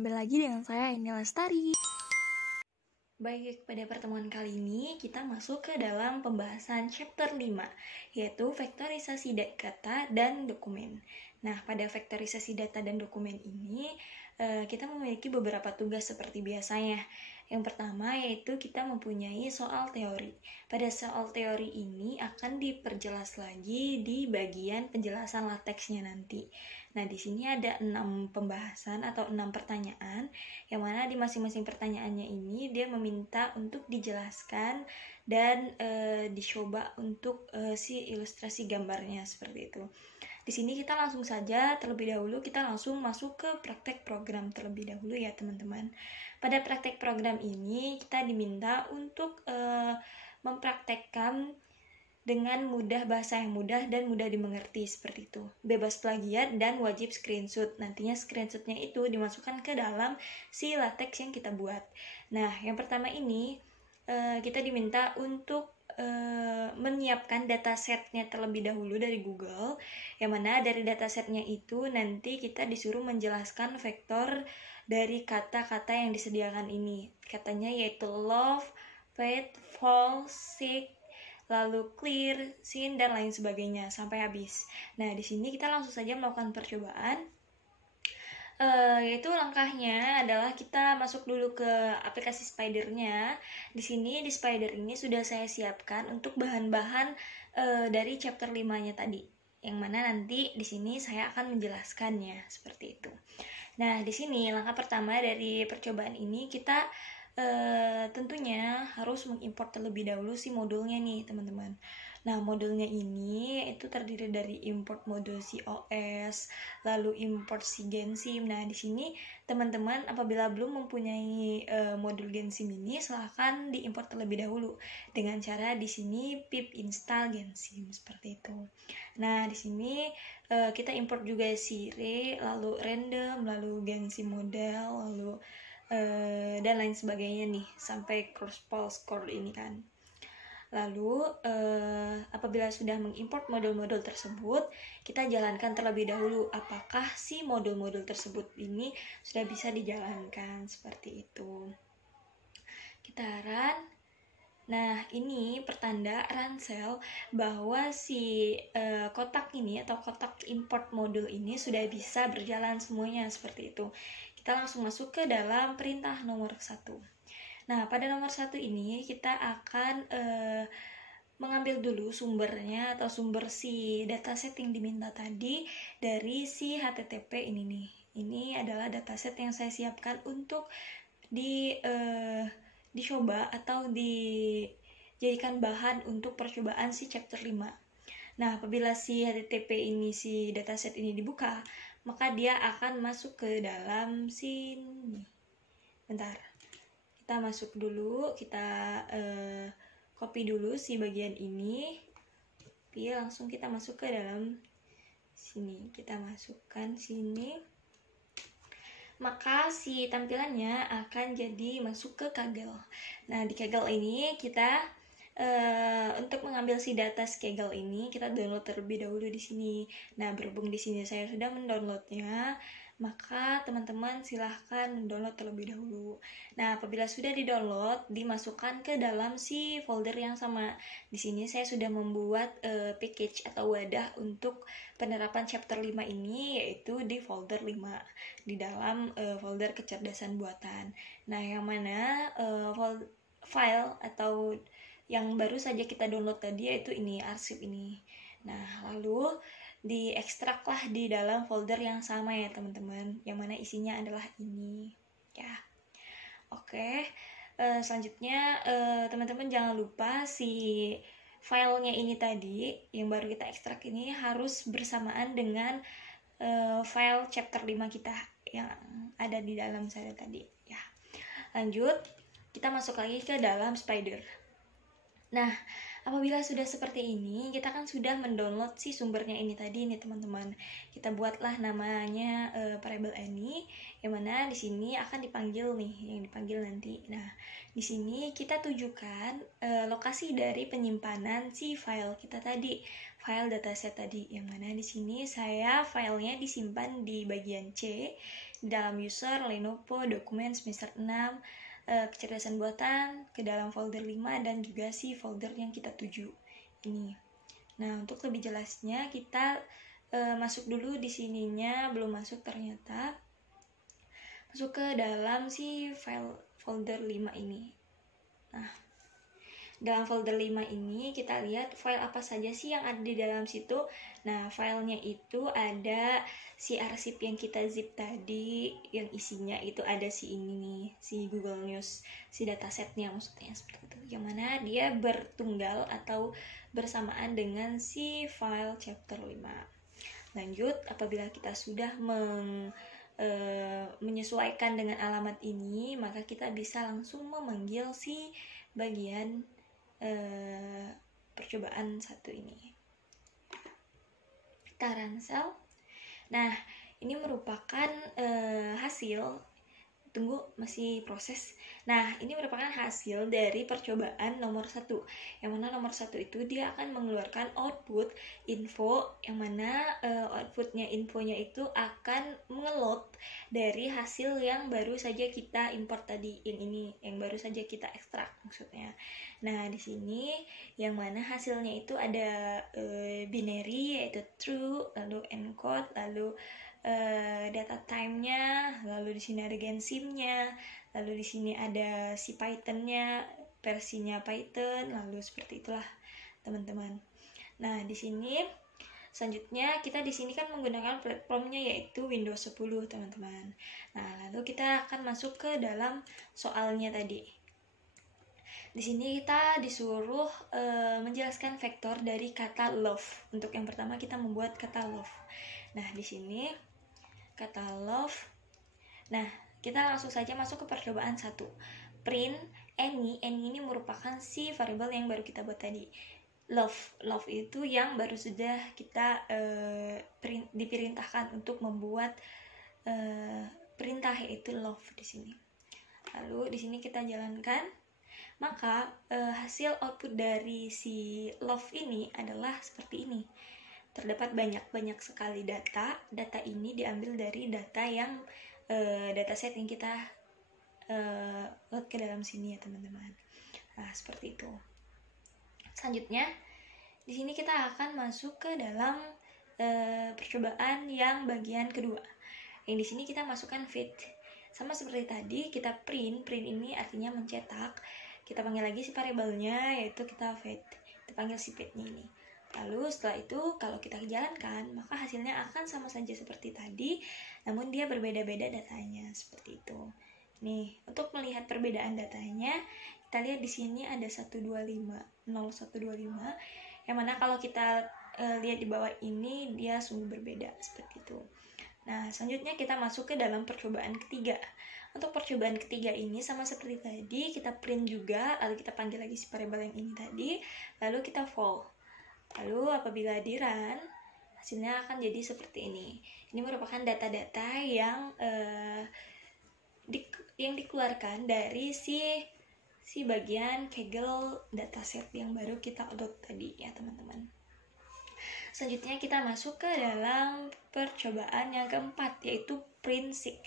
kembali lagi dengan saya Eni Lestari. Baik, pada pertemuan kali ini kita masuk ke dalam pembahasan chapter 5, yaitu vektorisasi data dan dokumen. Nah, pada vektorisasi data dan dokumen ini, kita memiliki beberapa tugas seperti biasanya. Yang pertama yaitu kita mempunyai soal teori. Pada soal teori ini akan diperjelas lagi di bagian penjelasan lateksnya nanti. Nah, di sini ada 6 pembahasan atau 6 pertanyaan, yang mana di masing-masing pertanyaannya ini dia meminta untuk dijelaskan dan dicoba untuk si ilustrasi gambarnya seperti itu. Di sini kita langsung saja terlebih dahulu kita langsung masuk ke praktek program terlebih dahulu ya teman-teman. Pada praktek program ini kita diminta untuk mempraktekkan dengan mudah, bahasa yang mudah dan mudah dimengerti seperti itu. Bebas plagiat dan wajib screenshot. Nantinya screenshotnya itu dimasukkan ke dalam si latex yang kita buat. Nah, yang pertama ini kita diminta untuk menyiapkan datasetnya terlebih dahulu dari Google, yang mana dari datasetnya itu nanti kita disuruh menjelaskan vektor dari kata-kata yang disediakan ini. Katanya yaitu love, faith, false, sick, lalu clear, sin, dan lain sebagainya sampai habis. Nah, di sini kita langsung saja melakukan percobaan. Yaitu langkahnya adalah kita masuk dulu ke aplikasi Spider-nya. Di sini di Spider ini sudah saya siapkan untuk bahan-bahan dari chapter 5-nya tadi. Yang mana nanti di sini saya akan menjelaskannya seperti itu. Nah, di sini langkah pertama dari percobaan ini kita tentunya harus mengimport terlebih dahulu si modulnya nih teman-teman. Nah, modulnya ini itu terdiri dari import modul COS, lalu import si Gensim. Nah, di sini teman-teman apabila belum mempunyai modul Gensim ini, silahkan diimport terlebih dahulu dengan cara di sini pip install Gensim seperti itu. Nah, di sini kita import juga Sire, lalu random, lalu Gensim model, lalu dan lain sebagainya nih sampai cross pulse core ini kan. Lalu apabila sudah mengimport modul-modul tersebut, kita jalankan terlebih dahulu apakah si modul-modul tersebut ini sudah bisa dijalankan seperti itu. Kita run. Nah, ini pertanda ransel bahwa si kotak ini atau kotak import modul ini sudah bisa berjalan semuanya seperti itu. Kita langsung masuk ke dalam perintah nomor 1. Nah, pada nomor 1 ini kita akan mengambil dulu sumbernya atau sumber si dataset yang diminta tadi dari si HTTP ini nih. Ini adalah dataset yang saya siapkan untuk dicoba atau dijadikan bahan untuk percobaan si chapter 5. Nah, apabila si HTTP ini, si dataset ini dibuka, maka dia akan masuk ke dalam sini. Bentar. Kita masuk dulu, kita copy dulu si bagian ini. Oke, langsung kita masuk ke dalam sini. Kita masukkan sini. Maka si tampilannya akan jadi masuk ke Kaggle. Nah, di Kaggle ini kita untuk mengambil si data Kaggle ini kita download terlebih dahulu di sini. Nah, berhubung di sini saya sudah mendownloadnya, maka teman-teman silahkan download terlebih dahulu. Nah, apabila sudah di-download, dimasukkan ke dalam si folder yang sama. Di sini saya sudah membuat package atau wadah untuk penerapan chapter 5 ini, yaitu di folder 5 di dalam folder kecerdasan buatan. Nah, yang mana file atau yang baru saja kita download tadi yaitu ini, arsip ini. Nah, lalu diekstraklah di dalam folder yang sama ya teman-teman, yang mana isinya adalah ini ya. Oke, selanjutnya teman-teman jangan lupa si filenya ini tadi yang baru kita ekstrak ini harus bersamaan dengan file chapter 5 kita yang ada di dalam saya tadi ya. Lanjut, kita masuk lagi ke dalam Spider. Nah, apabila sudah seperti ini, kita kan sudah mendownload si sumbernya ini tadi nih teman-teman. Kita buatlah namanya variable any, yang mana di sini akan dipanggil nih, yang dipanggil nanti. Nah, di sini kita tujukan lokasi dari penyimpanan si file kita tadi, file dataset tadi, yang mana di sini saya filenya disimpan di bagian C, di dalam user, Lenovo, dokumen semester 6, kecerdasan buatan ke dalam folder 5 dan juga si folder yang kita tuju ini. Nah, untuk lebih jelasnya kita masuk dulu di sininya, belum masuk ternyata. Masuk ke dalam si file folder 5 ini. Nah, dalam folder 5 ini kita lihat file apa saja sih yang ada di dalam situ. Nah, filenya itu ada si arsip yang kita zip tadi, yang isinya itu ada si ini nih, si Google News, si datasetnya maksudnya seperti itu. Yang mana dia bertunggal atau bersamaan dengan si file chapter 5. Lanjut, apabila kita sudah menyesuaikan dengan alamat ini, maka kita bisa langsung memanggil si bagian percobaan 1 ini. Kita ransel. Nah, ini merupakan hasil, tunggu masih proses. Nah, ini merupakan hasil dari percobaan nomor 1, yang mana nomor 1 itu dia akan mengeluarkan output info, yang mana outputnya infonya itu akan mengelot dari hasil yang baru saja kita import tadi, yang ini, yang baru saja kita ekstrak maksudnya. Nah, di sini yang mana hasilnya itu ada binary, yaitu true, lalu encode, lalu data time-nya, lalu di sini ada gensim-nya, lalu di sini ada si Python-nya, versinya Python, lalu seperti itulah teman-teman. Nah, di sini selanjutnya kita di sini kan menggunakan platformnya yaitu Windows 10, teman-teman. Nah, lalu kita akan masuk ke dalam soalnya tadi. Di sini kita disuruh menjelaskan vektor dari kata love. Untuk yang pertama kita membuat kata love. Nah, di sini kata love. Nah, kita langsung saja masuk ke percobaan 1. Print any ini merupakan si variabel yang baru kita buat tadi. Love itu yang baru sudah kita diperintahkan untuk membuat perintah, yaitu love di sini. Lalu di sini kita jalankan, maka hasil output dari si love ini adalah seperti ini. Terdapat banyak sekali data. Data ini diambil dari data yang dataset yang kita load ke dalam sini ya teman-teman. Nah, seperti itu. Selanjutnya di sini kita akan masuk ke dalam percobaan yang bagian kedua. Yang di sini kita masukkan feed. Sama seperti tadi kita print ini artinya mencetak. Kita panggil lagi si variabelnya, yaitu kita feed. Kita panggil si feednya ini. Lalu setelah itu kalau kita jalankan, maka hasilnya akan sama saja seperti tadi, namun dia berbeda-beda datanya seperti itu. Nih, untuk melihat perbedaan datanya, kita lihat di sini ada 0125, yang mana kalau kita lihat di bawah ini dia sungguh berbeda seperti itu. Nah, selanjutnya kita masuk ke dalam percobaan ketiga. Untuk percobaan ketiga ini sama seperti tadi, kita print juga, lalu kita panggil lagi si variabel yang ini tadi, lalu kita for. Lalu apabila di run, hasilnya akan jadi seperti ini. Ini merupakan data-data yang dikeluarkan dari si bagian Kaggle dataset yang baru kita upload tadi ya teman-teman. Selanjutnya kita masuk ke dalam percobaan yang keempat, yaitu print seek.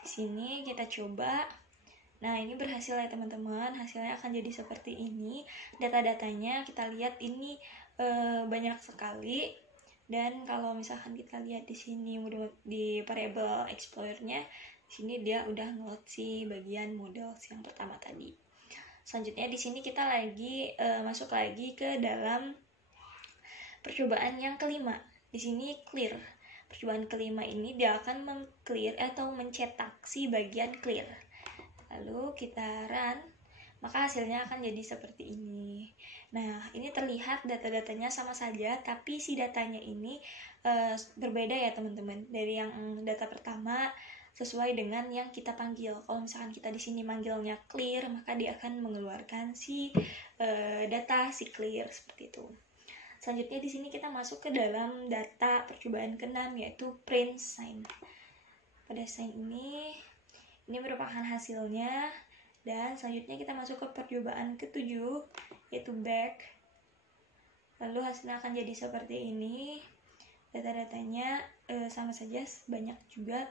Di sini kita coba. Nah, ini berhasil ya teman-teman. Hasilnya akan jadi seperti ini. Data-datanya kita lihat ini banyak sekali. Dan kalau misalkan kita lihat di sini di variable explorer-nya, di sini dia udah nge-load si bagian model yang pertama tadi. Selanjutnya di sini kita lagi masuk lagi ke dalam percobaan yang kelima. Di sini clear. Percobaan kelima ini dia akan meng-clear atau mencetak si bagian clear. Lalu kita run, maka hasilnya akan jadi seperti ini. Nah, ini terlihat data-datanya sama saja, tapi si datanya ini berbeda ya teman-teman. Dari yang data pertama sesuai dengan yang kita panggil. Kalau misalkan kita di sini manggilnya clear, maka dia akan mengeluarkan si data si clear seperti itu. Selanjutnya di sini kita masuk ke dalam data percobaan ke-6, yaitu print sign. Pada sign ini merupakan hasilnya. Dan selanjutnya kita masuk ke percobaan ke-7, yaitu back. Lalu hasilnya akan jadi seperti ini. Data-datanya sama saja, banyak juga.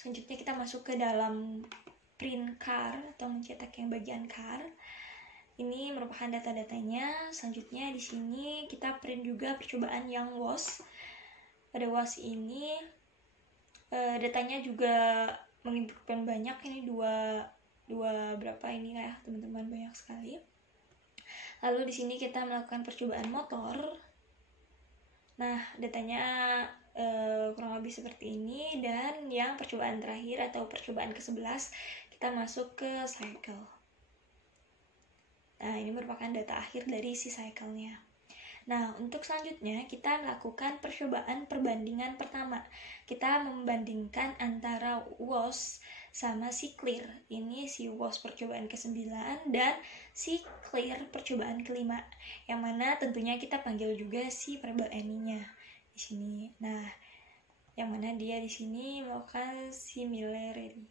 Selanjutnya kita masuk ke dalam print car atau mencetak yang bagian car. Ini merupakan data-datanya. Selanjutnya di sini kita print juga percobaan yang WOS. Pada WOS ini datanya juga menginputkan banyak, ini dua berapa ini ya teman-teman, banyak sekali. Lalu di sini kita melakukan percobaan motor. Nah, datanya kurang lebih seperti ini. Dan yang percobaan terakhir atau percobaan ke-11 kita masuk ke cycle. Nah, ini merupakan data akhir dari si cycle-nya. Nah, untuk selanjutnya kita melakukan percobaan perbandingan pertama. Kita membandingkan antara WOS sama si clear. Ini si WOS percobaan ke-9 dan si clear percobaan ke-5. Yang mana tentunya kita panggil juga si variable any-nya di sini. Nah, yang mana dia di sini melakukan similarity.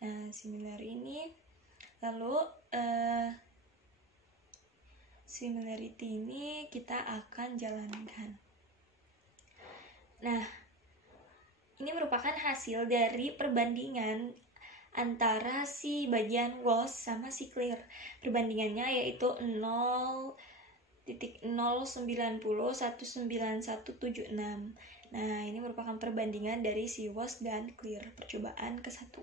Nah, similar ini lalu similarity ini kita akan jalankan. Nah, ini merupakan hasil dari perbandingan antara si bagian WOS sama si clear. Perbandingannya yaitu 0.090197176. Nah, ini merupakan perbandingan dari si WOS dan clear percobaan ke-1.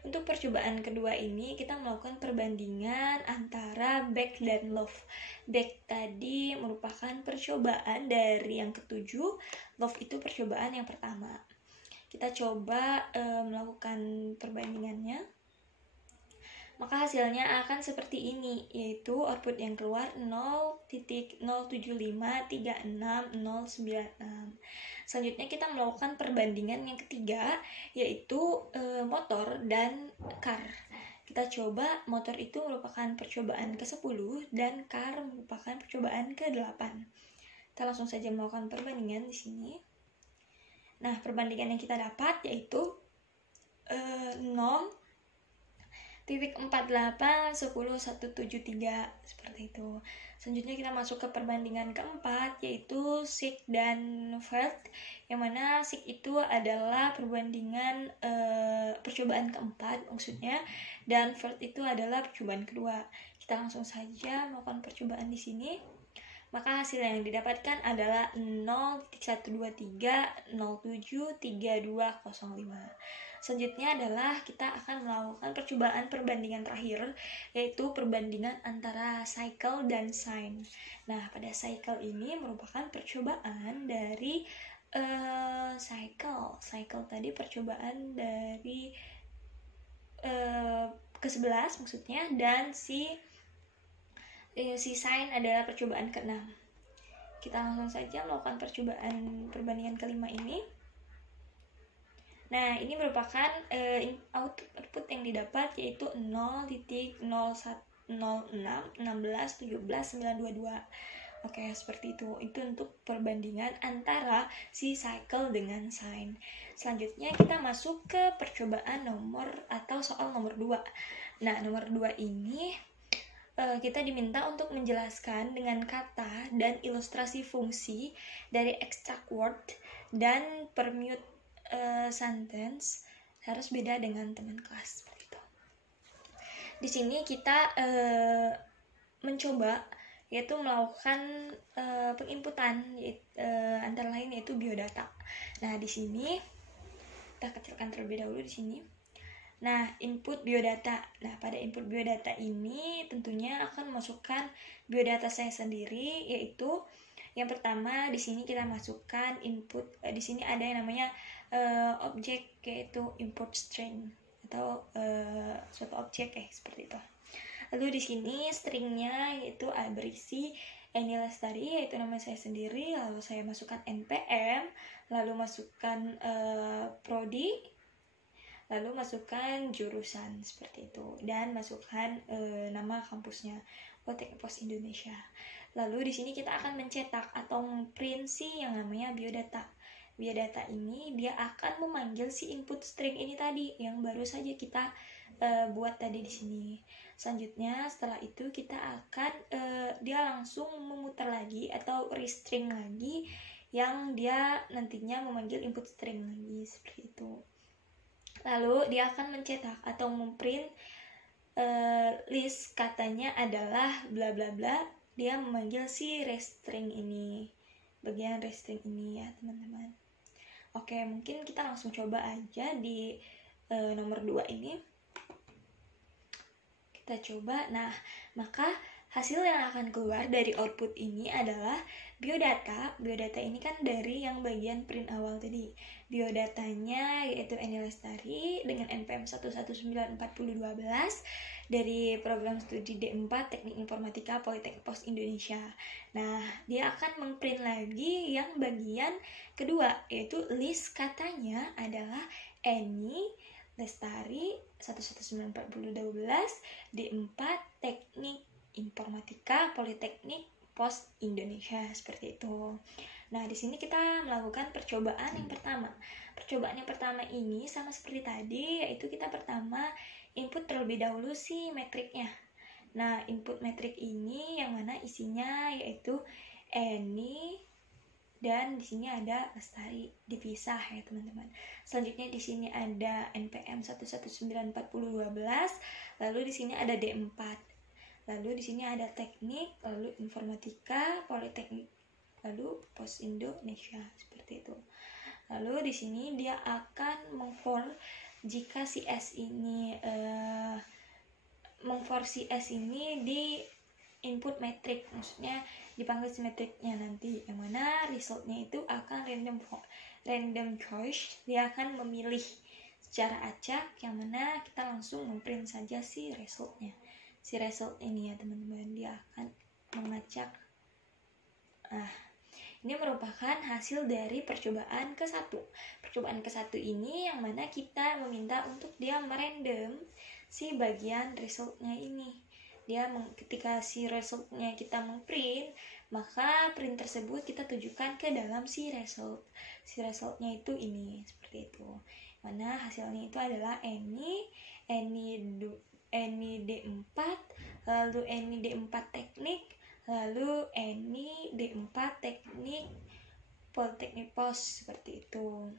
Untuk percobaan kedua ini kita melakukan perbandingan antara back dan love. Back tadi merupakan percobaan dari yang ke-7, love itu percobaan yang pertama. Kita coba melakukan perbandingannya. Maka hasilnya akan seperti ini, yaitu output yang keluar 0.0753696. Selanjutnya kita melakukan perbandingan yang ketiga, yaitu motor dan car. Kita coba motor itu merupakan percobaan ke-10 dan car merupakan percobaan ke-8. Kita langsung saja melakukan perbandingan di sini. Nah, perbandingan yang kita dapat yaitu 0.48101173 seperti itu. Selanjutnya kita masuk ke perbandingan keempat, yaitu sig dan vert, yang mana sig itu adalah perbandingan percobaan keempat maksudnya, dan vert itu adalah percobaan kedua. Kita langsung saja melakukan percobaan di sini. Maka hasil yang didapatkan adalah 0.13073205. Selanjutnya adalah kita akan melakukan percobaan perbandingan terakhir, yaitu perbandingan antara cycle dan sign. Nah, pada cycle ini merupakan percobaan dari cycle. Cycle tadi percobaan dari ke-11 maksudnya, dan si sign adalah percobaan ke-6. Kita langsung saja melakukan percobaan perbandingan kelima ini. Nah, ini merupakan output yang didapat yaitu 0.0106161792. Oke, seperti itu. Itu untuk perbandingan antara si cycle dengan sign. Selanjutnya kita masuk ke percobaan nomor atau soal nomor 2. Nah, nomor 2 ini kita diminta untuk menjelaskan dengan kata dan ilustrasi fungsi dari extract word dan permute sentence. Harus beda dengan teman kelas seperti itu. Di sini kita mencoba yaitu melakukan penginputan antara lain yaitu biodata. Nah, di sini kita kecilkan terlebih dahulu di sini. Nah, input biodata. Nah, pada input biodata ini tentunya akan memasukkan biodata saya sendiri, yaitu yang pertama di sini kita masukkan input. Di sini ada yang namanya objek, yaitu import string atau suatu objek seperti itu. Lalu di sini stringnya yaitu berisi Eni Lestari, yaitu nama saya sendiri. Lalu saya masukkan npm, lalu masukkan prodi, lalu masukkan jurusan seperti itu, dan masukkan nama kampusnya, Politeknik Pos Indonesia. Lalu di sini kita akan mencetak atau memprint si yang namanya biodata. Biodata ini dia akan memanggil si input string ini tadi yang baru saja kita buat tadi di sini. Selanjutnya setelah itu kita akan dia langsung memutar lagi atau restring lagi yang dia nantinya memanggil input string lagi seperti itu. Lalu dia akan mencetak atau memprint list katanya adalah bla bla bla. Dia memanggil si restring ini, bagian restring ini ya teman-teman. Oke, mungkin kita langsung coba aja di nomor 2 ini. Kita coba. Nah, maka hasil yang akan keluar dari output ini adalah biodata. Biodata ini kan dari yang bagian print awal tadi. Biodatanya yaitu Eni Lestari dengan NPM 1194012 dari program studi D4 Teknik Informatika Politeknik Pos Indonesia. Nah, dia akan mengprint lagi yang bagian kedua, yaitu list katanya adalah Eni Lestari 1194012 D4 Teknik Informatika Politeknik Pos Indonesia, seperti itu. Nah, di sini kita melakukan percobaan yang pertama. Percobaan yang pertama ini sama seperti tadi, yaitu kita pertama input terlebih dahulu si metriknya. Nah, input metrik ini yang mana isinya yaitu Eni dan di sini ada Lestari, dipisah ya teman-teman. Selanjutnya di sini ada NPM 1194012, lalu di sini ada D4. Lalu di sini ada teknik, lalu informatika, politeknik, lalu pos Indonesia, seperti itu. Lalu di sini dia akan meng-for jika si S ini meng-for si S ini di input metrik, maksudnya dipanggil si metriknya nanti, yang mana resultnya itu akan random choice. Dia akan memilih secara acak, yang mana kita langsung memprint saja si resultnya. Si result ini ya teman-teman, dia akan mengacak. Ini merupakan hasil dari percobaan ke-1. Percobaan ke-1 ini yang mana kita meminta untuk dia merandom si bagian resultnya ini. Dia ketika si resultnya kita memprint, maka print tersebut kita tujukan ke dalam si result. Si resultnya itu ini, seperti itu. Mana hasilnya itu adalah Eni D4, lalu Eni D4 teknik, lalu Eni D4 teknik Politeknik Pos, seperti itu.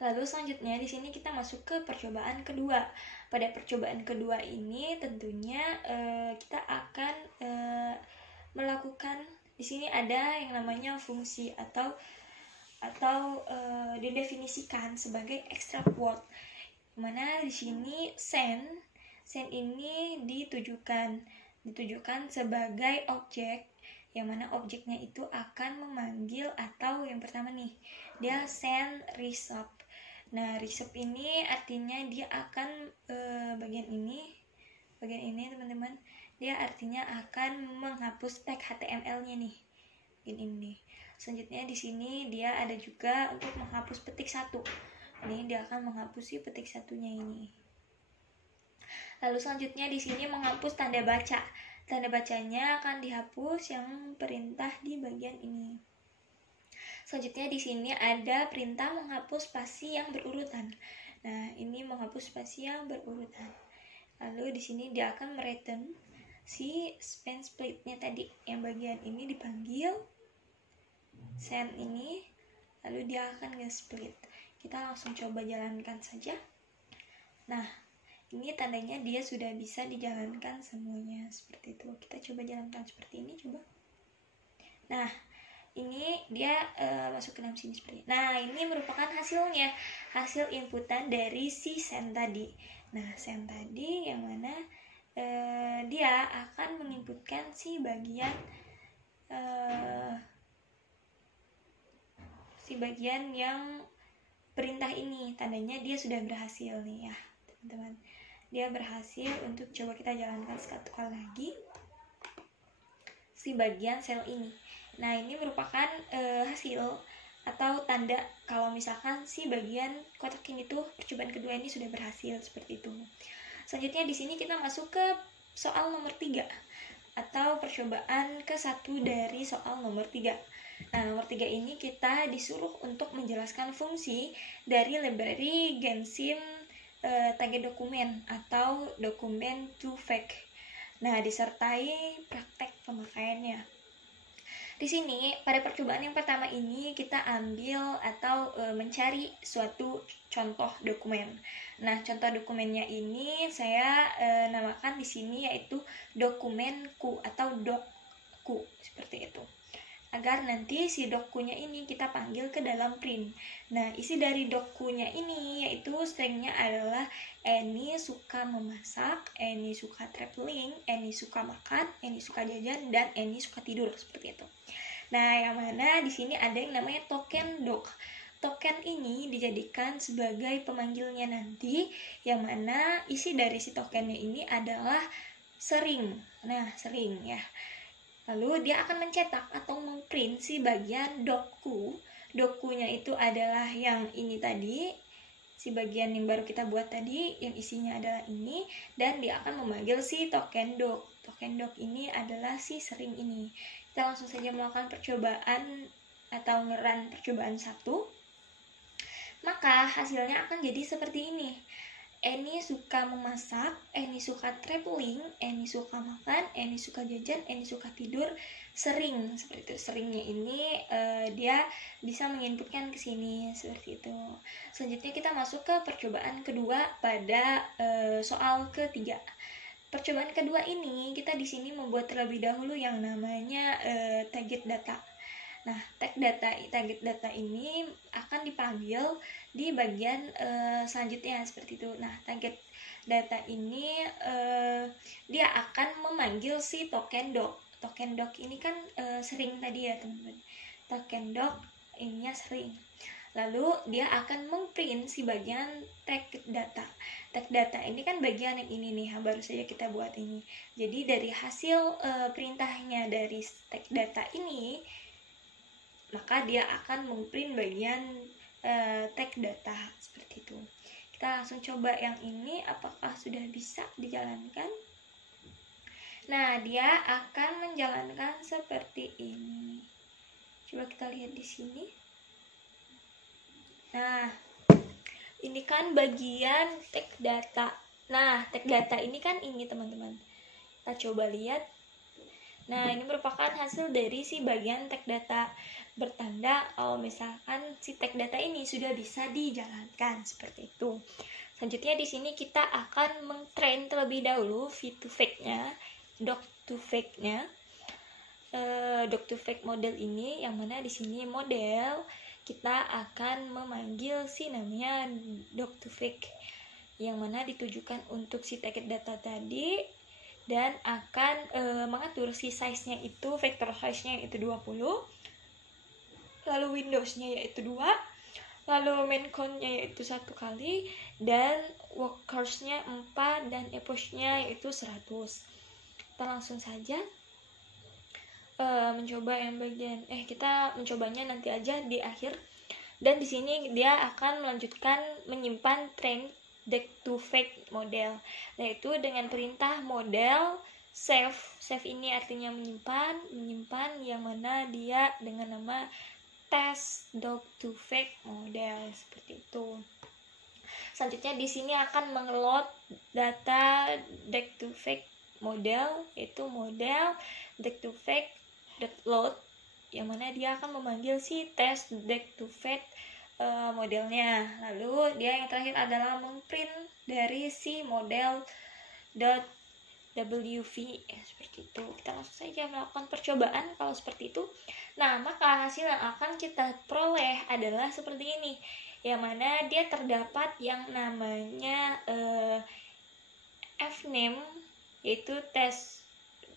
Lalu selanjutnya di sini kita masuk ke percobaan kedua. Pada percobaan kedua ini tentunya kita akan melakukan, di sini ada yang namanya fungsi atau didefinisikan sebagai extract word. Mana di sini send ini ditujukan sebagai objek, yang mana objeknya itu akan memanggil, atau yang pertama nih dia send result. Nah, result ini artinya dia akan bagian ini teman-teman, dia artinya akan menghapus tag HTML-nya nih, ini. Selanjutnya di sini dia ada juga untuk menghapus petik 1. Ini dia akan menghapus si petik 1-nya ini. Lalu selanjutnya di sini menghapus tanda baca. Tanda bacanya akan dihapus yang perintah di bagian ini. Selanjutnya di sini ada perintah menghapus spasi yang berurutan. Nah, ini menghapus spasi yang berurutan. Lalu di sini dia akan mereturn si span splitnya tadi, yang bagian ini dipanggil send ini, lalu dia akan nge-split. Kita langsung coba jalankan saja. Nah, ini tandanya dia sudah bisa dijalankan semuanya, seperti itu. Kita coba jalankan seperti ini, coba. Nah, ini dia masuk ke dalam sini seperti ini. Nah, ini merupakan hasilnya, hasil inputan dari si send tadi. Nah, send tadi yang mana dia akan menginputkan si bagian yang perintah ini. Tandanya dia sudah berhasil nih ya teman-teman, dia berhasil. Untuk coba kita jalankan satu kali lagi si bagian sel ini. Nah, ini merupakan hasil atau tanda kalau misalkan si bagian kotak ini tuh percobaan kedua ini sudah berhasil, seperti itu. Selanjutnya di sini kita masuk ke soal nomor 3 atau percobaan ke-1 dari soal nomor 3. Nah, nomor 3 ini kita disuruh untuk menjelaskan fungsi dari library Gensim tag dokumen atau dokumen to fact. Nah, disertai praktek pemakaiannya. Di sini pada percobaan yang pertama ini kita ambil atau mencari suatu contoh dokumen. Nah, contoh dokumennya ini saya namakan di sini yaitu dokumenku atau dokku, seperti itu. Agar nanti si dokunya ini kita panggil ke dalam print. Nah, isi dari dokunya ini yaitu stringnya adalah Eni suka memasak, Eni suka traveling, Eni suka makan, Eni suka jajan, dan Eni suka tidur, seperti itu. Nah, yang mana di sini ada yang namanya token doc. Token ini dijadikan sebagai pemanggilnya nanti, yang mana isi dari si tokennya ini adalah sering. Nah, sering ya. Lalu dia akan mencetak atau memprint si bagian dokku. Dokunya itu adalah yang ini tadi, si bagian yang baru kita buat tadi, yang isinya adalah ini, dan dia akan memanggil si token doc. Token doc ini adalah si sering ini. Kita langsung saja melakukan percobaan atau ngeran percobaan 1. Maka hasilnya akan jadi seperti ini. Eni suka memasak, Eni suka traveling, Eni suka makan, Eni suka jajan, Eni suka tidur, sering, seperti itu. Seringnya ini dia bisa menginputkan ke sini, seperti itu. Selanjutnya kita masuk ke percobaan kedua pada soal ketiga. Percobaan kedua ini kita di sini membuat terlebih dahulu yang namanya target data. Nah, target data ini akan dipanggil di bagian selanjutnya, seperti itu. Nah, target data ini dia akan memanggil si token doc. Token doc ini kan sering tadi ya, teman-teman. Token doc ininya sering. Lalu dia akan memprint si bagian tag data. Tag data ini kan bagian yang ini nih, yang baru saja kita buat ini. Jadi dari hasil perintahnya dari tag data ini, maka dia akan memprint bagian tag data, seperti itu. Kita langsung coba yang ini, apakah sudah bisa dijalankan. Nah, dia akan menjalankan seperti ini. Coba kita lihat di sini. Nah, ini kan bagian tag data. Nah, tag data ini kan ini, teman-teman. Kita coba lihat. Nah, ini merupakan hasil dari si bagian tag data, bertanda kalau misalkan si tag data ini sudah bisa dijalankan, seperti itu. Selanjutnya di sini kita akan mengtrain terlebih dahulu V2Vec-nya, doc2vec-nya. Doc2vec model ini, yang mana di sini model kita akan memanggil si namanya doc2vec, yang mana ditujukan untuk si tag data tadi, dan akan mengatur si size-nya itu, vector size-nya yaitu 20, lalu Windows-nya yaitu 2, lalu main count-nya yaitu 1 kali, dan workers-nya 4, dan epoch-nya yaitu 100. Kita langsung saja mencoba yang bagian kita mencobanya nanti aja di akhir. Dan di sini dia akan melanjutkan menyimpan train doc2vec model, yaitu dengan perintah model save. Save ini artinya menyimpan, yang mana dia dengan nama test doc2vec model, seperti itu. Selanjutnya di sini akan mengeload data doc2vec model, yaitu model doc2vec.load, yang mana dia akan memanggil si test doc2vec modelnya. Lalu dia yang terakhir adalah memprint dari si model .wv, seperti itu. Kita langsung saja melakukan percobaan kalau seperti itu. Nah, maka hasil yang akan kita peroleh adalah seperti ini, yang mana dia terdapat yang namanya fname, yaitu test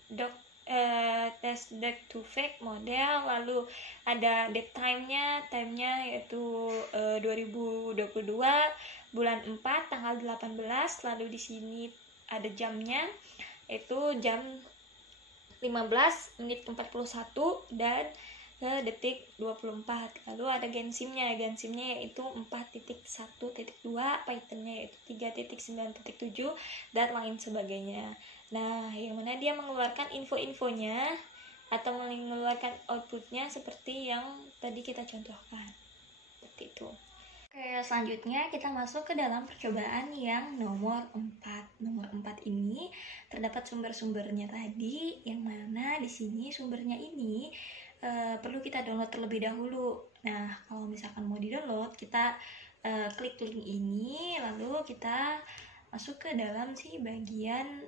doc2vec model, lalu ada date time-nya yaitu 2022 bulan 4 tanggal 18, lalu di sini ada jamnya yaitu jam 15 menit 41 dan detik 24. Lalu ada gensimnya yaitu 4.1.2, Python-nya yaitu 3.9.7 dan lain sebagainya. Nah, yang mana dia mengeluarkan info-infonya atau mengeluarkan outputnya seperti yang tadi kita contohkan, seperti itu. Oke, selanjutnya kita masuk ke dalam percobaan yang nomor 4. Nomor 4 ini terdapat sumber-sumbernya tadi, yang mana di sini sumbernya ini perlu kita download terlebih dahulu. Nah, kalau misalkan mau di-download, kita klik link ini, lalu kita masuk ke dalam si bagian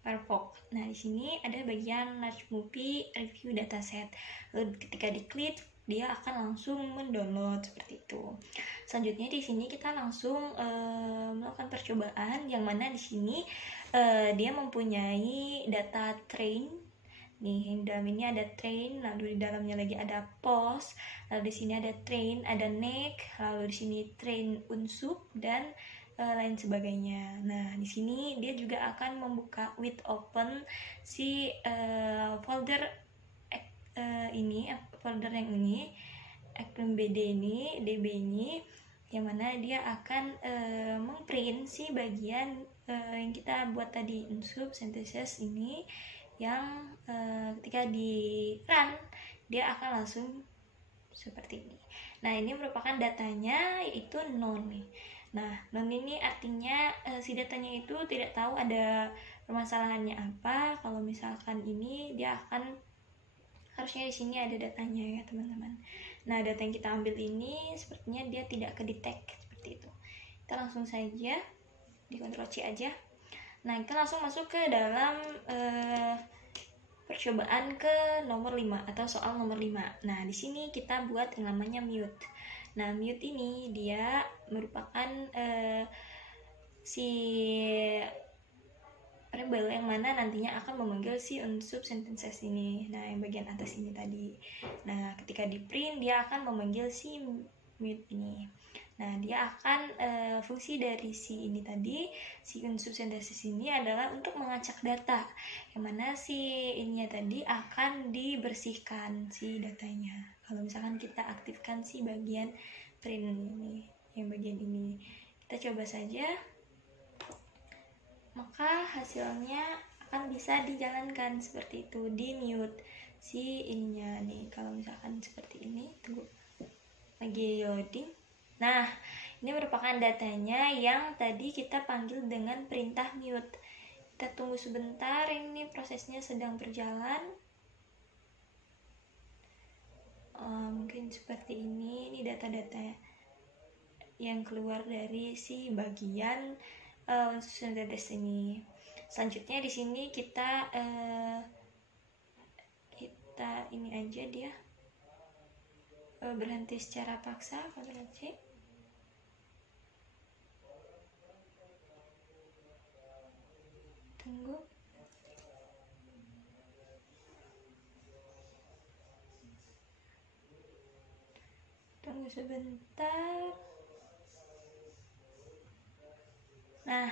Firefox. Nah, di sini ada bagian Large Movie Review Dataset. Lalu ketika diklik, dia akan langsung mendownload seperti itu. Selanjutnya di sini kita langsung melakukan percobaan, yang mana di sini dia mempunyai data train. Nih, yang di dalam ini ada train, lalu di dalamnya lagi ada post, lalu di sini ada train, ada neck, lalu di sini train unsub dan lain sebagainya. Nah, di sini dia juga akan membuka with open si folder ini, folder yang ini, XMBD ini, DB ini, yang mana dia akan memprint si bagian yang kita buat tadi, unsub synthesis ini, yang ketika di run dia akan langsung seperti ini. Nah, ini merupakan datanya yaitu none nih. Nah, none ini artinya si datanya itu tidak tahu ada permasalahannya apa. Kalau misalkan ini dia akan, harusnya di sini ada datanya ya teman-teman. Nah, data yang kita ambil ini sepertinya dia tidak ke-detect seperti itu. Kita langsung saja di Ctrl C aja. Nah, kita langsung masuk ke dalam percobaan ke nomor 5 atau soal nomor 5. Nah, di sini kita buat yang namanya mute. Nah, mute ini dia merupakan si variabel yang mana nantinya akan memanggil si unsub sentences ini. Nah, yang bagian atas ini tadi. Nah, ketika di print dia akan memanggil si mute ini. Nah, dia akan fungsi dari si ini tadi, si unsub sentences ini adalah untuk mengacak data, yang mana si ininya tadi akan dibersihkan si datanya. Kalau misalkan kita aktifkan si bagian print ini, yang bagian ini, kita coba saja, maka hasilnya akan bisa dijalankan seperti itu, di mute si ininya nih. Kalau misalkan seperti ini, tunggu lagi loading. Nah, ini merupakan datanya yang tadi kita panggil dengan perintah mute. Kita tunggu sebentar, ini prosesnya sedang berjalan. Mungkin seperti ini data-data yang keluar dari si bagian synthesis ini. Selanjutnya di sini kita ini aja dia berhenti secara paksa, Ctrl C. Tunggu sebentar. Nah,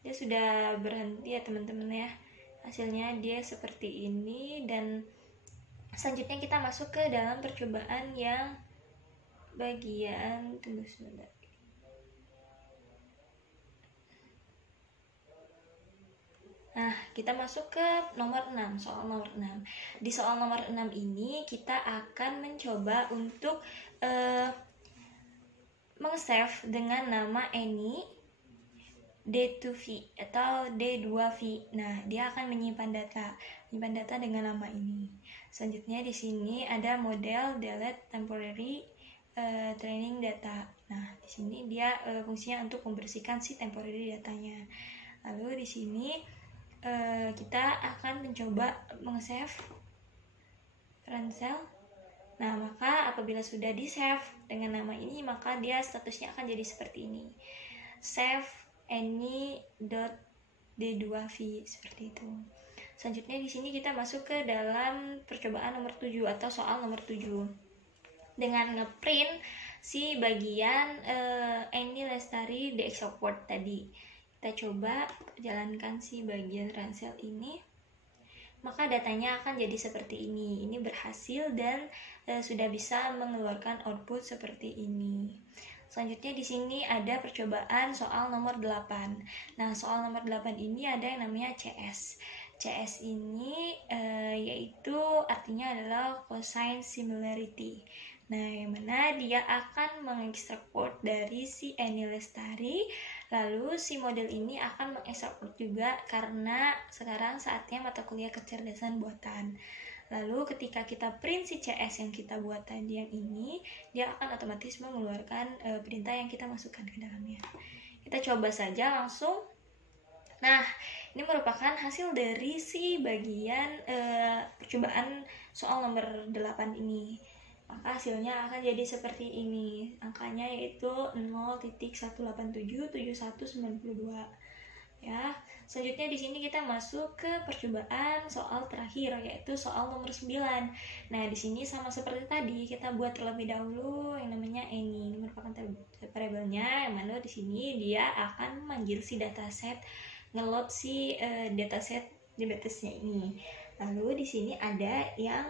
dia sudah berhenti ya teman-teman ya. Hasilnya dia seperti ini, dan selanjutnya kita masuk ke dalam percobaan yang bagian, tunggu sebentar. Nah, kita masuk ke nomor 6, soal nomor 6. Di soal nomor 6 ini kita akan mencoba untuk meng-save dengan nama any D2V atau D2V. Nah, dia akan menyimpan data dengan nama ini. Selanjutnya di sini ada model delete temporary training data. Nah, di sini dia fungsinya untuk membersihkan si temporary datanya. Lalu di sini kita akan mencoba meng-save run cell. Nah, maka apabila sudah di-save dengan nama ini, maka dia statusnya akan jadi seperti ini. Save any.d2v seperti itu. Selanjutnya di sini kita masuk ke dalam percobaan nomor 7 atau soal nomor 7. Dengan ngeprint si bagian any lestari the export tadi. Kita coba jalankan si bagian run cell ini, maka datanya akan jadi seperti ini. Ini berhasil dan sudah bisa mengeluarkan output seperti ini. Selanjutnya di sini ada percobaan soal nomor 8. Nah, soal nomor 8 ini ada yang namanya CS. CS ini yaitu artinya adalah cosine similarity. Nah, yang mana dia akan mengekspor dari si any lestari, lalu si model ini akan mengekspor juga karena sekarang saatnya mata kuliah kecerdasan buatan. Lalu ketika kita print si CS yang kita buat tadi yang ini, dia akan otomatis mengeluarkan perintah yang kita masukkan ke dalamnya. Kita coba saja langsung. Nah, ini merupakan hasil dari si bagian percobaan soal nomor 8 ini. Maka hasilnya akan jadi seperti ini. Angkanya yaitu 0.1877192. Ya, selanjutnya di sini kita masuk ke percobaan soal terakhir, yaitu soal nomor 9. Nah, di sini sama seperti tadi, kita buat terlebih dahulu yang namanya any. Ini merupakan variabelnya, yang mana di sini dia akan memanggil si dataset, ngeload si dataset database-nya ini. Lalu di sini ada yang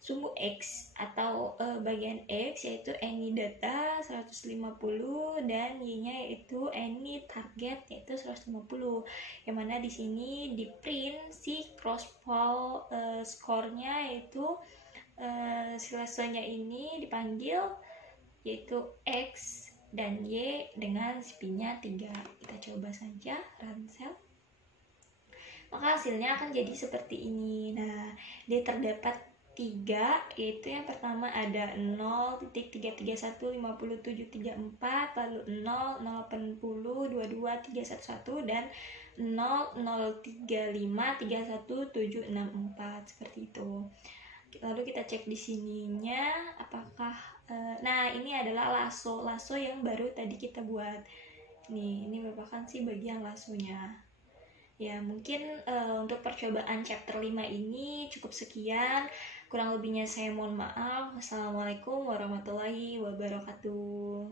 sumbu X atau bagian X yaitu any data 150 dan Y-nya yaitu any target yaitu 150. Yang mana di sini di print si crossfall score-nya yaitu silasinya ini dipanggil yaitu X dan Y dengan SP-nya 3. Kita coba saja run cell. Maka hasilnya akan jadi seperti ini. Nah, dia terdapat 3, yaitu yang pertama ada 0.3315734, lalu 0, 080, 22, 311 dan 003531764 seperti itu. Lalu kita cek di sininya apakah nah ini adalah lasso yang baru tadi kita buat. Nih, ini merupakan si bagian lassonya. Ya, mungkin untuk percobaan chapter 5 ini cukup sekian. Kurang lebihnya saya mohon maaf. Wassalamualaikum warahmatullahi wabarakatuh.